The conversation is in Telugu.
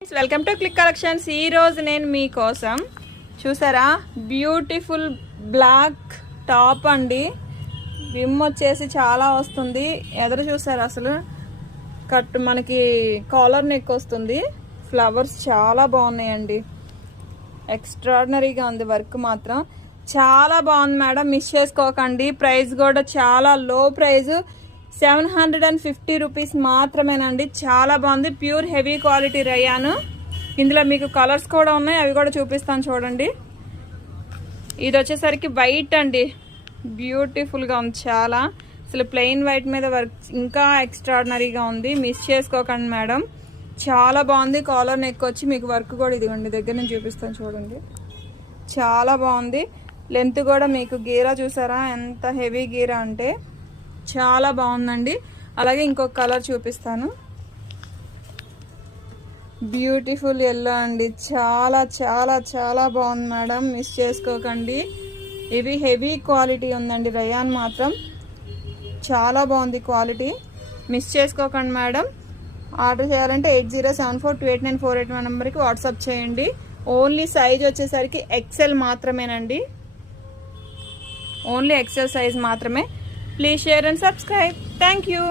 Welcome to click collections. ఈ రోజు నేను మీకోసం చూసారా బ్యూటిఫుల్ బ్లాక్ టాప్ అండి. విమ్ వచ్చేసి చాలా వస్తుంది. ఎదురు చూసారా అసలు కట్ మనకి కాలర్ నెక్ వస్తుంది. ఫ్లవర్స్ చాలా బాగున్నాయండి. ఎక్స్ట్రాడినరీగా ఉంది. వర్క్ మాత్రం చాలా బాగుంది మేడం, మిస్ చేసుకోకండి. ప్రైస్ కూడా చాలా లో ప్రైస్, 750 రూపీస్ మాత్రమేనండి. చాలా బాగుంది. Pure heavy quality రయాను. ఇందులో మీకు కలర్స్ కూడా ఉన్నాయి, అవి కూడా చూపిస్తాను చూడండి. ఇది వచ్చేసరికి వైట్ అండి, బ్యూటిఫుల్గా ఉంది చాలా. అసలు ప్లెయిన్ వైట్ మీద వర్క్ ఇంకా ఎక్స్ట్రాడినరీగా ఉంది. మిస్ చేసుకోకండి మేడం, చాలా బాగుంది. కాలర్ నెక్ వచ్చి మీకు వర్క్ కూడా ఇదిగోండి, దగ్గర నుంచి చూపిస్తాను చూడండి. చాలా బాగుంది. లెంత్ కూడా మీకు గీరా చూసారా ఎంత హెవీ గీరా అంటే చాలా బాగుందండి. అలాగే ఇంకొక కలర్ చూపిస్తాను. బ్యూటిఫుల్ ఎల్లో అండి, చాలా చాలా చాలా బాగుంది మేడం, మిస్ చేసుకోకండి. ఇవి హెవీ క్వాలిటీ ఉందండి. రయాన్ మాత్రం చాలా బాగుంది క్వాలిటీ, మిస్ చేసుకోకండి మేడం. ఆర్డర్ చేయాలంటే 8074289481 నెంబర్కి వాట్సాప్ చేయండి. ఓన్లీ సైజ్ వచ్చేసరికి ఎక్సెల్ మాత్రమేనండి, ఓన్లీ ఎక్సెల్ సైజ్ మాత్రమే. Please share and subscribe. Thank you.